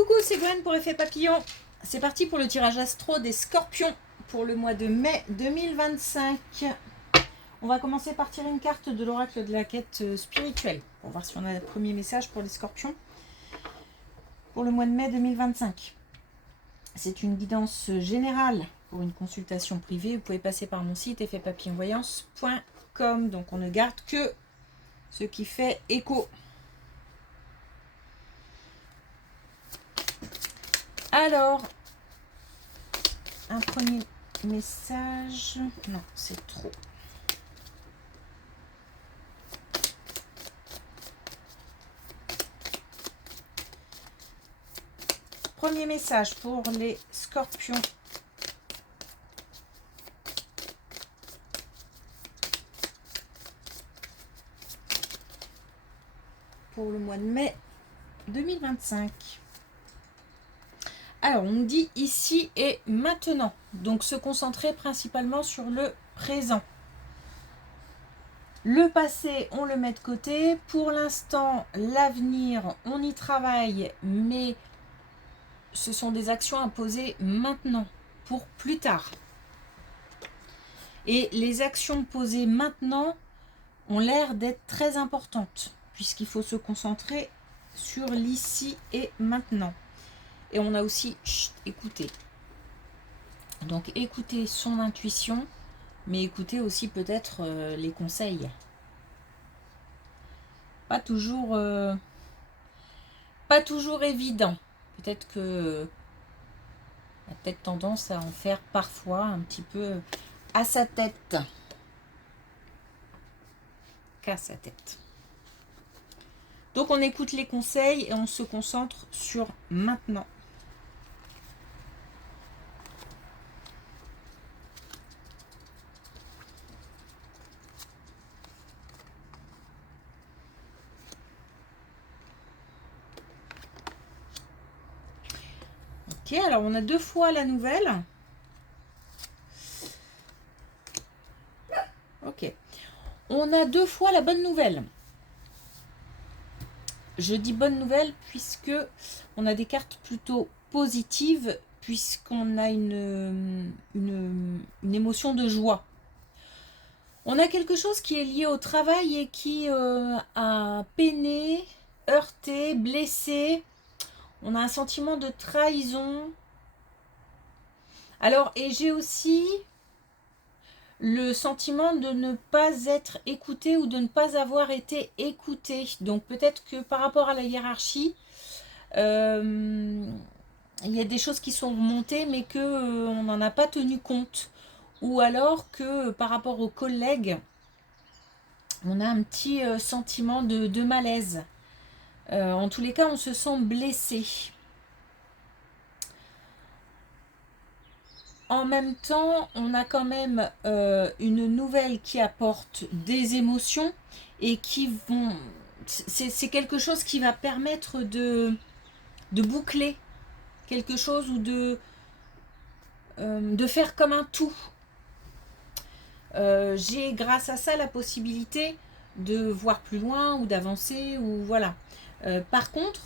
Coucou, c'est Gwen pour Effet Papillon. C'est parti pour le tirage astro des Scorpions pour le mois de mai 2025. On va commencer par tirer une carte de l'oracle de la quête spirituelle pour voir si on a le premier message pour les Scorpions pour le mois de mai 2025. C'est une guidance générale pour une consultation privée. Vous pouvez passer par mon site effetpapillonvoyance.com. Donc on ne garde que ce qui fait écho. Alors, un premier message. Non, c'est trop. Premier message pour les Scorpions. Pour le mois de mai 2025. Alors, on dit ici et maintenant. Donc, se concentrer principalement sur le présent. Le passé, on le met de côté. Pour l'instant, l'avenir, on y travaille, mais ce sont des actions à poser maintenant, pour plus tard. Et les actions posées maintenant ont l'air d'être très importantes, puisqu'il faut se concentrer sur l'ici et maintenant. Et on a aussi écouté. Donc écoutez son intuition, mais écoutez aussi peut-être les conseils. Pas toujours évident. Peut-être que on a peut-être tendance à en faire parfois un petit peu à sa tête. Qu'à sa tête. Donc on écoute les conseils et on se concentre sur maintenant. Ok, alors on a 2 fois la nouvelle. Ok. On a 2 fois la bonne nouvelle. Je dis bonne nouvelle puisque on a des cartes plutôt positives, puisqu'on a une émotion de joie. On a quelque chose qui est lié au travail et qui a peiné, heurté, blessé. On a un sentiment de trahison. Alors, et j'ai aussi le sentiment de ne pas être écouté ou de ne pas avoir été écouté. Donc peut-être que par rapport à la hiérarchie, il y a des choses qui sont remontées mais qu'on n'en a pas tenu compte. Ou alors que par rapport aux collègues, on a un petit sentiment de malaise. En tous les cas, on se sent blessé. En même temps, on a quand même une nouvelle qui apporte des émotions et qui vont... C'est quelque chose qui va permettre de boucler quelque chose ou de faire comme un tout. J'ai grâce à ça la possibilité de voir plus loin ou d'avancer ou voilà. Par contre,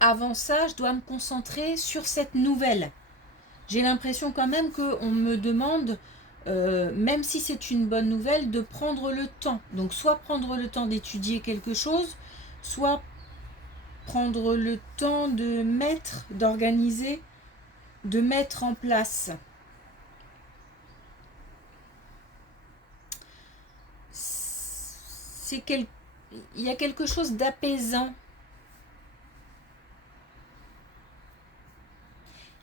avant ça, je dois me concentrer sur cette nouvelle. J'ai l'impression quand même qu'on me demande, même si c'est une bonne nouvelle, de prendre le temps. Donc soit prendre le temps d'étudier quelque chose, soit prendre le temps de d'organiser, de mettre en place. Il y a quelque chose d'apaisant.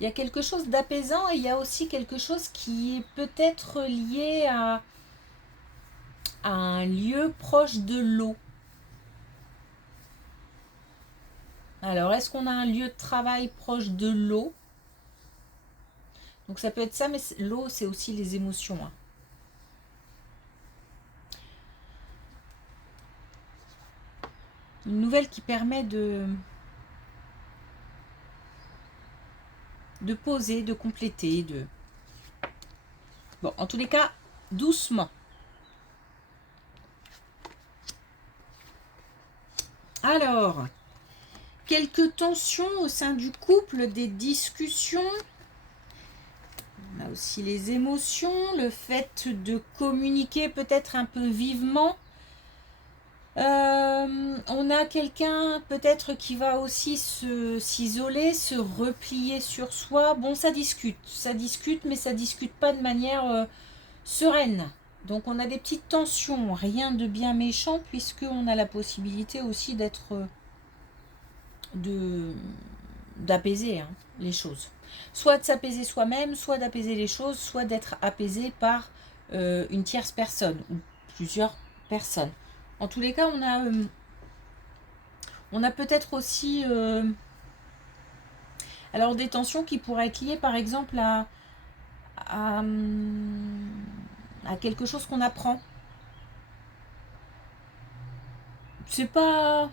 Il y a quelque chose d'apaisant et il y a aussi quelque chose qui est peut-être lié à un lieu proche de l'eau. Alors, est-ce qu'on a un lieu de travail proche de l'eau? Donc ça peut être ça, mais l'eau, c'est aussi les émotions. Hein. Une nouvelle qui permet de poser, de compléter, de... Bon, en tous les cas, doucement. Alors, quelques tensions au sein du couple, des discussions. On a aussi les émotions, le fait de communiquer peut-être un peu vivement. On a quelqu'un peut-être qui va aussi s'isoler, se replier sur soi. Bon, ça discute, mais ça discute pas de manière sereine. Donc on a des petites tensions, rien de bien méchant, puisqu'on a la possibilité aussi d'apaiser les choses. Soit de s'apaiser soi-même, soit d'apaiser les choses, soit d'être apaisé par une tierce personne ou plusieurs personnes. En tous les cas, on a peut-être aussi alors des tensions qui pourraient être liées par exemple à quelque chose qu'on apprend. C'est pas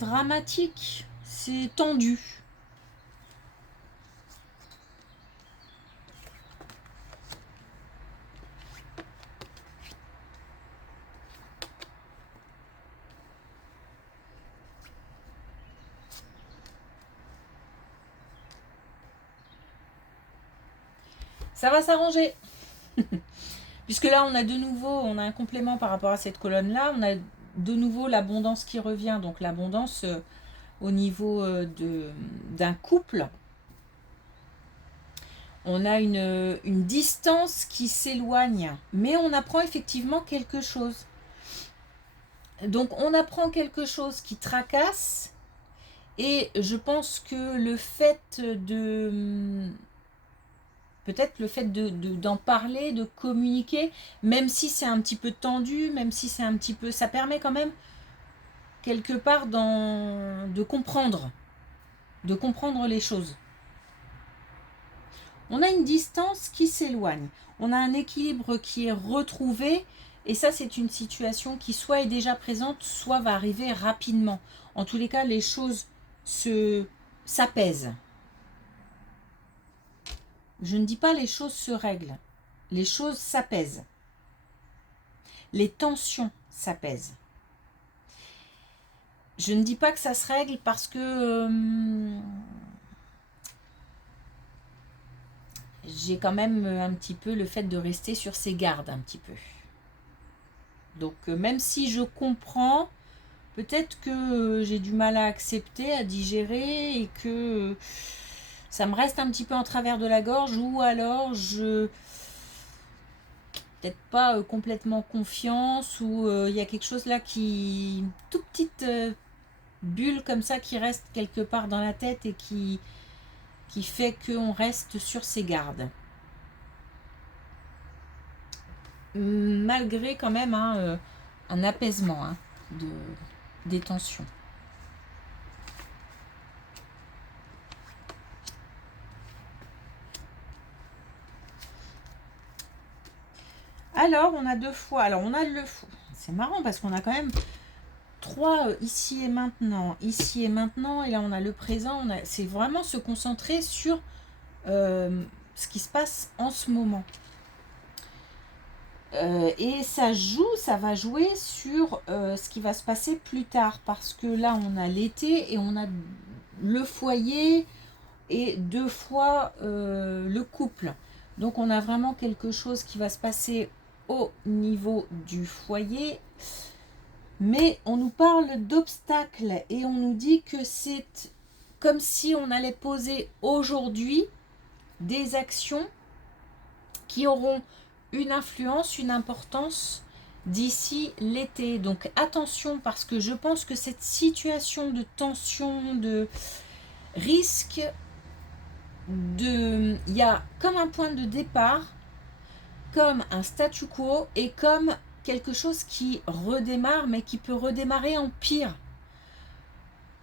dramatique, c'est tendu. Ça va s'arranger. Puisque là, on a un complément par rapport à cette colonne-là. On a de nouveau l'abondance qui revient. Donc l'abondance au niveau d'un couple. On a une distance qui s'éloigne. Mais on apprend effectivement quelque chose. Donc on apprend quelque chose qui tracasse. Et je pense que le fait peut-être le fait d'en parler, de communiquer, même si c'est un petit peu tendu, même si c'est un petit peu... Ça permet quand même, quelque part, de comprendre les choses. On a une distance qui s'éloigne. On a un équilibre qui est retrouvé. Et ça, c'est une situation qui soit est déjà présente, soit va arriver rapidement. En tous les cas, les choses s'apaisent. Je ne dis pas les choses se règlent. Les choses s'apaisent. Les tensions s'apaisent. Je ne dis pas que ça se règle parce que j'ai quand même un petit peu le fait de rester sur ses gardes un petit peu. Donc même si je comprends, peut-être que j'ai du mal à accepter, à digérer et que ça me reste un petit peu en travers de la gorge, ou alors je peut-être pas complètement confiance, ou il y a quelque chose là qui... toute petite bulle comme ça qui reste quelque part dans la tête et qui fait qu'on reste sur ses gardes. Malgré quand même un apaisement des tensions. Alors, on a 2 fois. Alors, on a le fou. C'est marrant parce qu'on a quand même 3 ici et maintenant. Ici et maintenant. Et là, on a le présent. C'est vraiment se concentrer sur ce qui se passe en ce moment. Et ça va jouer sur ce qui va se passer plus tard. Parce que là, on a l'été et on a le foyer et 2 fois le couple. Donc, on a vraiment quelque chose qui va se passer au niveau du foyer, mais on nous parle d'obstacles et on nous dit que c'est comme si on allait poser aujourd'hui des actions qui auront une influence, une importance d'ici l'été. Donc attention, parce que je pense que cette situation de tension, de risque, il y a comme un point de départ, comme un statu quo et comme quelque chose qui redémarre, mais qui peut redémarrer en pire.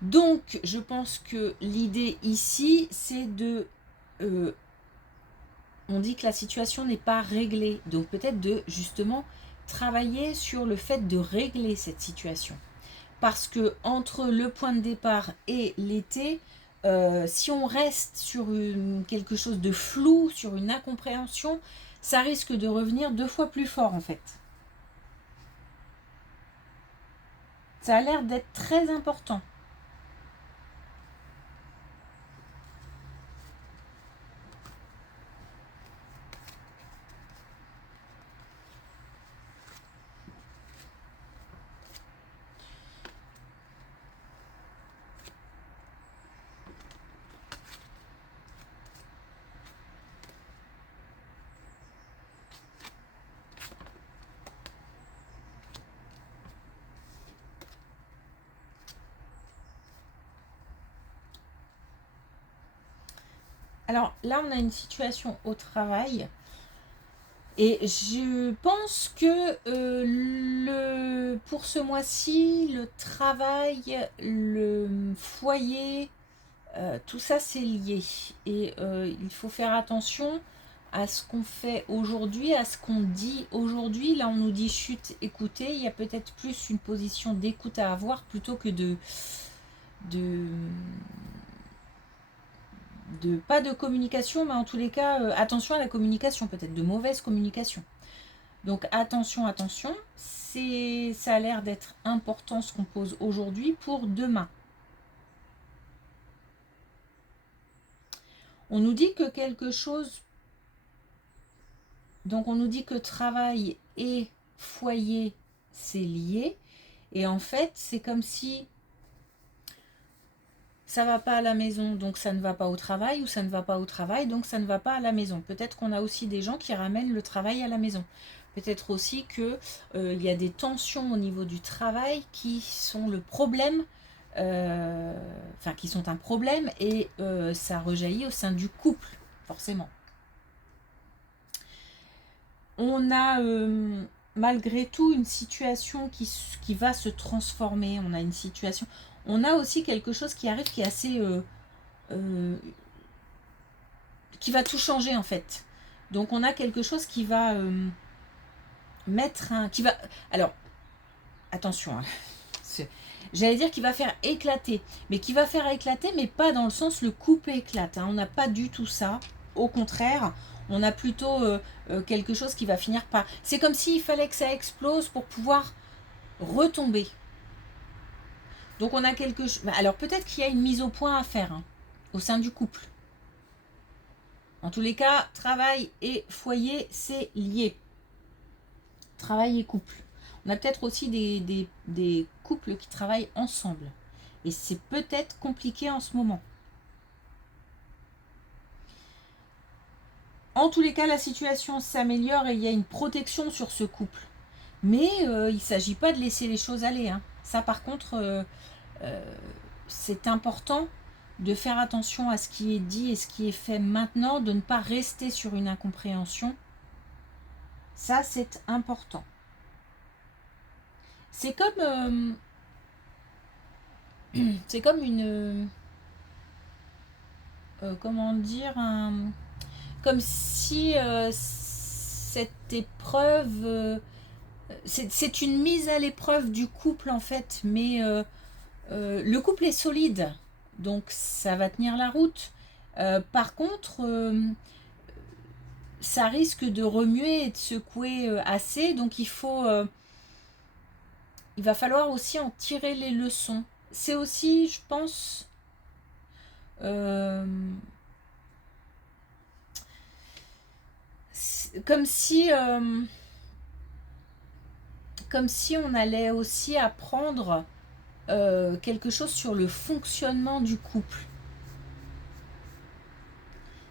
Donc, je pense que l'idée ici, c'est on dit que la situation n'est pas réglée. Donc, peut-être de, justement, travailler sur le fait de régler cette situation. Parce que entre le point de départ et l'été, si on reste sur quelque chose de flou, sur une incompréhension, ça risque de revenir 2 fois plus fort en fait. Ça a l'air d'être très important. Alors là, on a une situation au travail. Et je pense que pour ce mois-ci, le travail, le foyer, tout ça c'est lié. Et il faut faire attention à ce qu'on fait aujourd'hui, à ce qu'on dit aujourd'hui. Là, on nous dit chut, écoutez. Il y a peut-être plus une position d'écoute à avoir plutôt que de pas de communication, mais en tous les cas, attention à la communication, peut-être de mauvaise communication. Donc attention, attention, ça a l'air d'être important ce qu'on pose aujourd'hui pour demain. On nous dit que quelque chose, donc on nous dit que travail et foyer, c'est lié. Et en fait, c'est comme si ça ne va pas à la maison, donc ça ne va pas au travail, ou ça ne va pas au travail, donc ça ne va pas à la maison. Peut-être qu'on a aussi des gens qui ramènent le travail à la maison. Peut-être aussi qu'il y a des tensions au niveau du travail qui sont le problème, enfin qui sont un problème, et ça rejaillit au sein du couple, forcément. On a malgré tout une situation qui va se transformer. On a une situation... On a aussi quelque chose qui arrive qui est assez... qui va tout changer en fait. Donc on a quelque chose qui va mettre un... qui va... Alors, attention, hein. J'allais dire qu'il va faire éclater. Mais qui va faire éclater, mais pas dans le sens le coupe éclate. Hein. On n'a pas du tout ça. Au contraire, on a plutôt quelque chose qui va finir par... C'est comme s'il fallait que ça explose pour pouvoir retomber. Donc on a quelque chose... Alors peut-être qu'il y a une mise au point à faire hein, au sein du couple. En tous les cas, travail et foyer, c'est lié. Travail et couple. On a peut-être aussi des couples qui travaillent ensemble. Et c'est peut-être compliqué en ce moment. En tous les cas, la situation s'améliore et il y a une protection sur ce couple. Mais il ne s'agit pas de laisser les choses aller. Hein. Ça, par contre, c'est important de faire attention à ce qui est dit et ce qui est fait maintenant, de ne pas rester sur une incompréhension. Ça, c'est important. C'est comme une comment dire comme si cette épreuve c'est une mise à l'épreuve du couple en fait, mais le couple est solide, donc ça va tenir la route. Par contre, ça risque de remuer et de secouer assez, donc il va falloir aussi en tirer les leçons. C'est aussi, je pense, comme si on allait aussi apprendre quelque chose sur le fonctionnement du couple.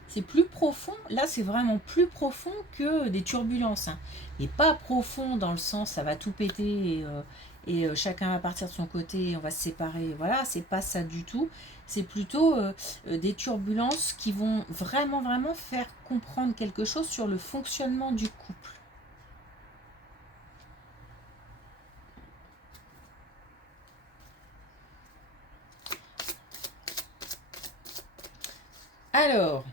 C'est plus profond, là c'est vraiment plus profond que des turbulences. Hein. Et pas profond dans le sens ça va tout péter et chacun va partir de son côté, on va se séparer. Voilà, c'est pas ça du tout. C'est plutôt des turbulences qui vont vraiment, vraiment faire comprendre quelque chose sur le fonctionnement du couple. Alors,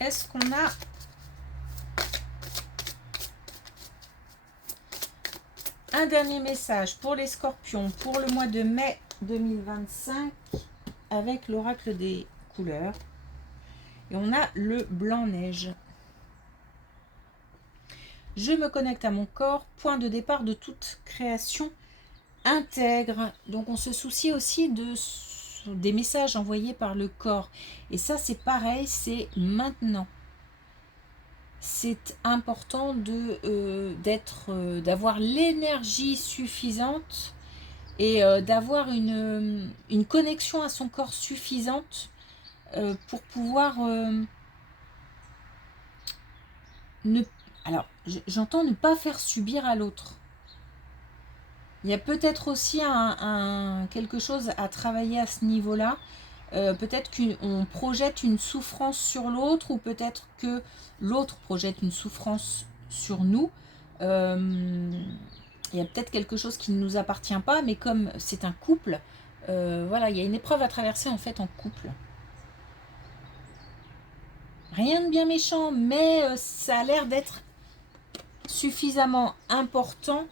est-ce qu'on a un dernier message pour les scorpions pour le mois de mai 2025 avec l'oracle des couleurs? Et on a le blanc-neige. Je me connecte à mon corps, point de départ de toute création intègre. Donc on se soucie aussi des messages envoyés par le corps. Et ça c'est pareil, c'est maintenant. C'est important d'avoir l'énergie suffisante et d'avoir une connexion à son corps suffisante pour pouvoir j'entends ne pas faire subir à l'autre. Il y a peut-être aussi quelque chose à travailler à ce niveau-là. Peut-être qu'on projette une souffrance sur l'autre, ou peut-être que l'autre projette une souffrance sur nous. Il y a peut-être quelque chose qui ne nous appartient pas, mais comme c'est un couple, voilà, il y a une épreuve à traverser en fait en couple. Rien de bien méchant, mais ça a l'air d'être suffisamment important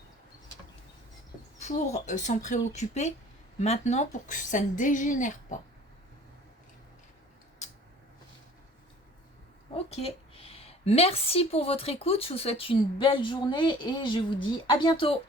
pour s'en préoccuper maintenant, pour que ça ne dégénère pas. Ok. Merci pour votre écoute. Je vous souhaite une belle journée et je vous dis à bientôt.